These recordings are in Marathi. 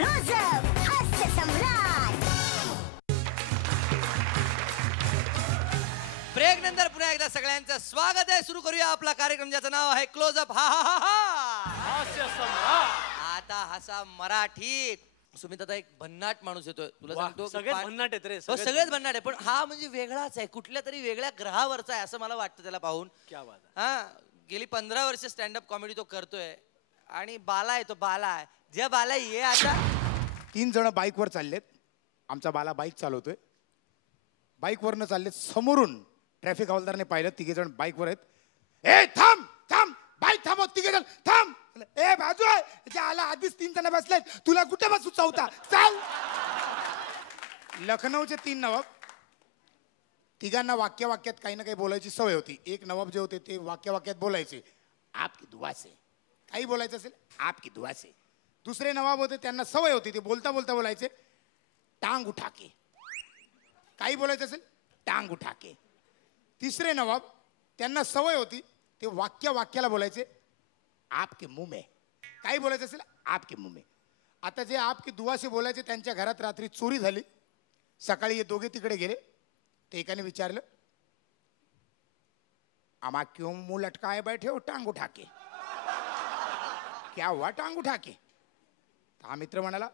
क्लोजअप हास्य सम्राट. ब्रेक नंतर पुन्हा एकदा सगळ्यांचं स्वागत आहे. सुरू करूया आपला कार्यक्रम ज्याचं नाव आहे क्लोजअप हा हा हा हा हास्य सम्राट. आता हसा मराठीत. सुमित आता एक भन्नाट माणूस येतोय तुला सांगतो. सगळेच भन्नाट आहेत रे. सगळेच भन्नाट आहे पण हा म्हणजे वेगळाच आहे. कुठल्या तरी वेगळ्या ग्रहावरचा आहे असं मला वाटतं त्याला पाहून. क्या बात आहे. हा गेली 15 वर्ष स्टँडअप कॉमेडी तो करतोय आणि बाला आहे तो बाला आहे. जे बाला ये आता 3 जण बाईकवर चाललेत. आमचा बाला बाईक चालवतोय. बाईकवरनं चाललेत. समोरून ट्रॅफिक हवालदारने पाहिलं 3 जण बाईकवर आहेत. ए थांब थांब बाईक थांबव 3 जण थांब. ए बाजू आला आधीच 3 जण बसलेत तुला कुठे बसू चौथा चाल. लखनौचे 3 नवाब. तिघांना वाक्यात काही ना काही बोलायची सवय होती. एक नवाब जे होते ते वाक्यात बोलायचे आपकी दुआ से. काही बोलायचं असेल आपकी दुआ से. दुसरे नवाब होते त्यांना सवय होती ते बोलता बोलता बोलायचे टांग उठा के. काही बोलायचं असेल टांग उठा के. तिसरे नवाब त्यांना सवय होती ते वाक्याला बोलायचे आपके मुंह में. काही बोलायचं असेल आपके मुंह में. आता जे आपकी दुआ से बोलायचे त्यांच्या घरात रात्री चोरी झाली. सकाळी हे दोघे तिकडे गेले. ते एकाने विचारलं आमा क्यों मुंह लटकाए बैठे हो टांग उठा के. क्या हुआ टांग उठा के. हा मित्र म्हणाला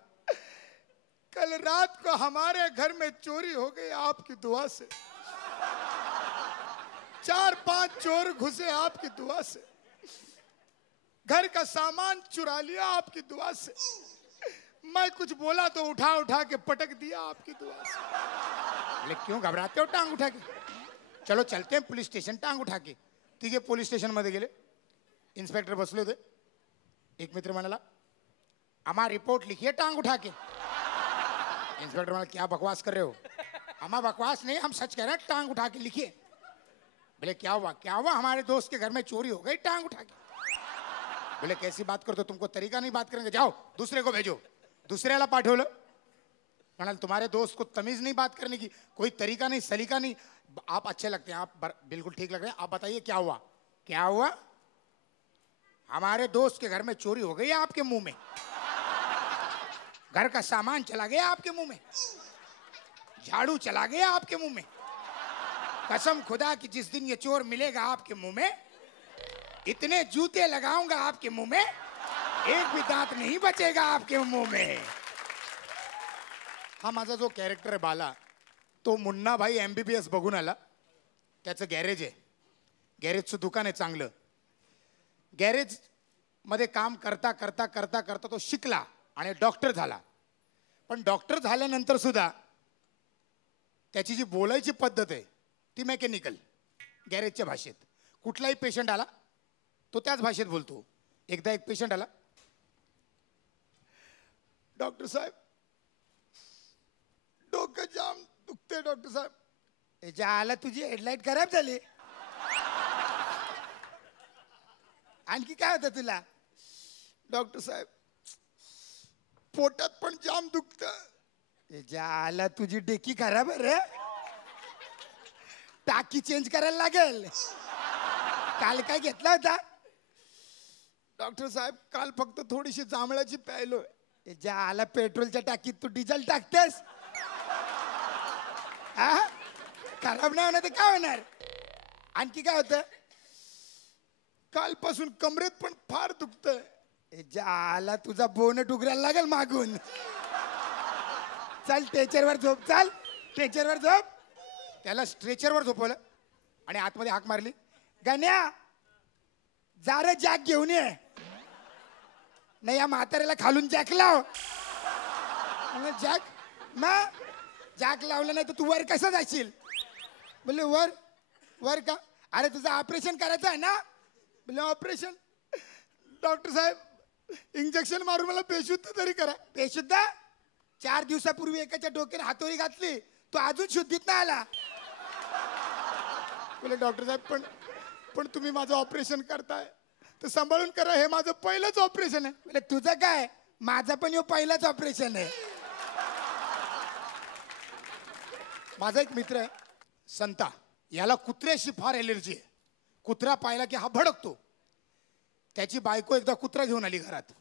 कल रात को हमारे घर में चोरी हो गई आपकी दुआ से. 4-5 चोर घुसे आपकी दुआ से. घर का सामान चुरा लिया आपकी दुआ से. मैं कुछ बोला तो उठा के पटक दिया आपकी दुआ से. अरे क्यों घबराते हो टांग उठा के. चलो चलते हैं पुलिस स्टेशन टांग उठा के. तिघे पोलीस स्टेशन मध्ये गेले. इन्स्पेक्टर बसले होते. एक मित्र म्हणाला अमा रिपोर्ट लिखिए टांग उठा के. इंस्पेक्टर म्हणाला क्या बकवास कर रहे हो. अमा बकवास नहीं हम सच कह रहे हैं टांग उठा के लिखिए. बोले क्या हुआ हमारे दोस्त के घर में चोरी हो गई टांग उठा के. बोले कैसी बात करते हो तुमको तरीका नहीं बात करेंगे जाओ दूसरे को भेजो. दुसऱ्याला पाठवलं. म्हणाल तुम्हारे दोस्त को तमीज नहीं बात करने की कोई तरीका नहीं सलीका नहीं. आप अच्छे लगते हैं आप बिल्कुल ठीक लग रहे हैं. आप बताइए क्या हुआ. हमारे दोस्त के घर में चोरी हो गई आपके मुंह में. घर का सामान चला गया आपके मुंह में. झाड़ू चला गया आपके मुंह में. कसम खुदा कि जिस दिन ये चोर मिलेगा आपके मुंह में इतने जूते लगाऊंगा आपके मुंह में एक भी दांत नहीं बचेगा आपके मुंह में. हा माझा जो कॅरेक्टर आहे बाला तो मुन्ना भाई MBBS बघून आला. त्याचं गॅरेज आहे. गॅरेजचं दुकान आहे चांगलं. गॅरेज मध्ये काम करता तो शिकला आणि डॉक्टर झाला. पण डॉक्टर झाल्यानंतर सुद्धा त्याची जी बोलायची पद्धत आहे ती मेकॅनिकल. गॅरेजच्या भाषेत कुठलाही पेशंट आला तो त्याच भाषेत बोलतो. एकदा एक पेशंट आला डॉक्टर साहेब डोकं जाम दुखते डॉक्टर साहेब. याच्या आला तुझी हेडलाईट खराब झाली. आणखी काय होतं तुला. डॉक्टर साहेब पोटात पण जाम दुखत. याच्या आला तुझी डेकी खराब आहे रे. टाकी चेंज करायला लागेल. काल काय घेतला होता. डॉक्टर साहेब काल फक्त थोडीशी जांभळाची प्यायलो. याच्या आला पेट्रोलच्या टाकीत तू डिझेल टाकतेस. खराब नाही होणार तर काय होणार. आणखी काय होतं. कालपासून कमरेत पण फार दुखतंय. आला तुझा बोनट उघडायला लागेल मागून. चल स्ट्रेचरवर झोप. चल स्ट्रेचरवर झोप. त्याला स्ट्रेचरवर झोपवलं आणि आतमध्ये हाक मारली गण्या जा रे जॅक घेऊन ये. नाही या म्हाताऱ्याला खालून जॅक लाव. जॅक लावलं नाही तर तू वर कसं जाशील. बोलले वर का. अरे तुझं ऑपरेशन करायचं आहे ना. बोले ऑपरेशन. डॉक्टर साहेब इंजेक्शन मारून मला बेशुद्ध तरी करा. बेशुद्ध 4 दिवसापूर्वी एकाच्या डोक्याने हातोरी घातली तो अजून शुद्धीत नाही आला. बोले डॉक्टर साहेब पण तुम्ही माझं ऑपरेशन करताय तर सांभाळून करा. हे माझं पहिलंच ऑपरेशन आहे. बोले तुझं काय माझं पण हे पहिलंच ऑपरेशन आहे. माझा एक मित्र आहे संता. याला कुत्र्याशी फार एलर्जी आहे. कुत्रा पाहिला की हा भडकतो. त्याची बायको एकदा कुत्रा घेऊन आली घरात.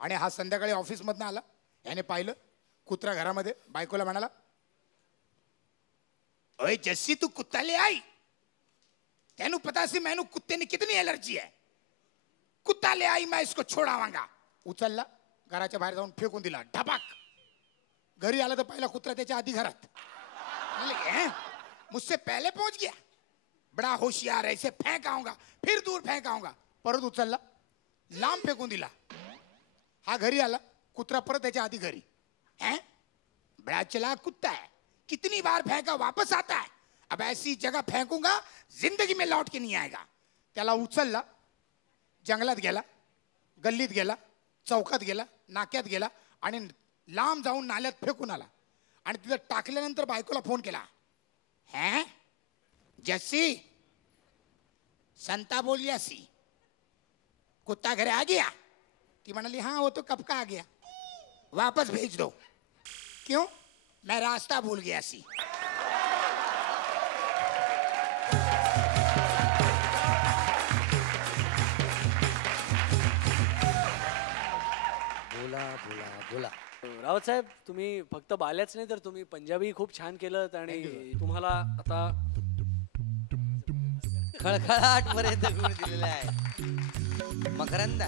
आणि हा संध्याकाळी ऑफिसमधनं आला, याने पाहिलं कुत्रा घरामध्ये, बायकोला म्हणाला, ओए जस्सी तू कुत्ता ले आई, तेनू पता सी मैनू कुत्ते ने कितनी एलर्जी है, कुत्ता ले आई मैं इसको छोड़ावांगा. उचलला, घराच्या बाहेर जाऊन फेकून दिला, ढपाक. घरी आला तर पहिला कुत्रा त्याच्या आधी घरात. मुझसे पहले पहुंच गया, बड़ा होशियार है, इसे फेंक आऊंगा, फिर दूर फेंक आऊंगा. परत उचलला, लांब फेकून दिला. हा घरी आला, कुत्रा परत त्याच्या आधी घरी. बड़ा चलाक कुत्ता है, कितनी बार फेंका वापस आता है, अब ऐसी जगह फेंकूंगा जिंदगी में लौट के नहीं आएगा. त्याला उचलला, जंगलात गेला, गल्लीत गेला, चौकात गेला, नाक्यात गेला आणि लांब जाऊन नाल्यात फेकून आला. आणि तिथं टाकल्यानंतर बायकोला फोन केला, जस्सी संता बोल सी, कुत्ता घरे आ गया. ती म्हणाली, हाँ वो तो कब का आ गया, वापस भेज दो. क्यों, मैं रास्ता भूल गया सी. बोला बोला बोला. रावत साहेब, तुम्ही फक्त बाल्याच नाही तर तुम्ही पंजाबी खूप छान केलं आणि तुम्हाला आता खळखळाट पर्यंत गुण दिलेले आहे. मकरंद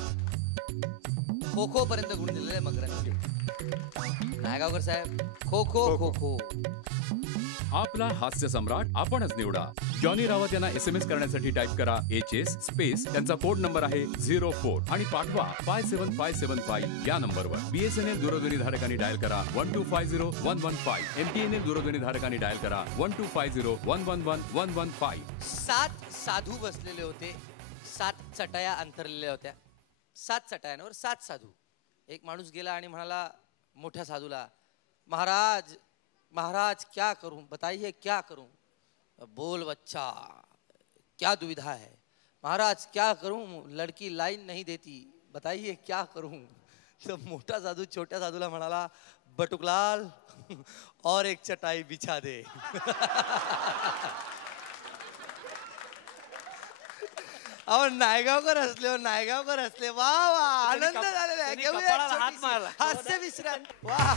खो खो पर्यंत गुण दिलेले आहे. मकरंद नायगावकर साहेब, खो खो खो खो. आपला हास्य सम्राट आपणच निवडा. जॉनी रावत यांना SMS करण्यासाठी टाइप करा HS स्पेस त्यांचा कोड नंबर आहे 04 आणि पाठवा 57575 या नंबरवर. BSNL दूरध्वनी धारकांनी डायल करा 1250115. MTNL दूरध्वनी धारकांनी डायल करा 12501111115. 7 साधू बसलेले होते, 7 चटाया अंथरलेल्या होत्या. 7 चटायांवर 7 साधू. एक माणूस गेला आणि म्हणाला मोठ्या साधूला, महाराज महाराज क्या करूं, बताइए क्या करूं. बोल बच्चा, क्या दुविधा है. महाराज क्या करूं, लड़की लाइन नहीं देती, बताइए क्या करूं. तो मोठा साधू छोट्या साधूला म्हणाला, बटुकलाल और एक चटाई बिछा दे. अहो नायगावकर हसले, नायगावकर हसले. वा वा, आनंद झालेला आहे. कपाळाला हात मारला. हास्य विश्रांती. वा.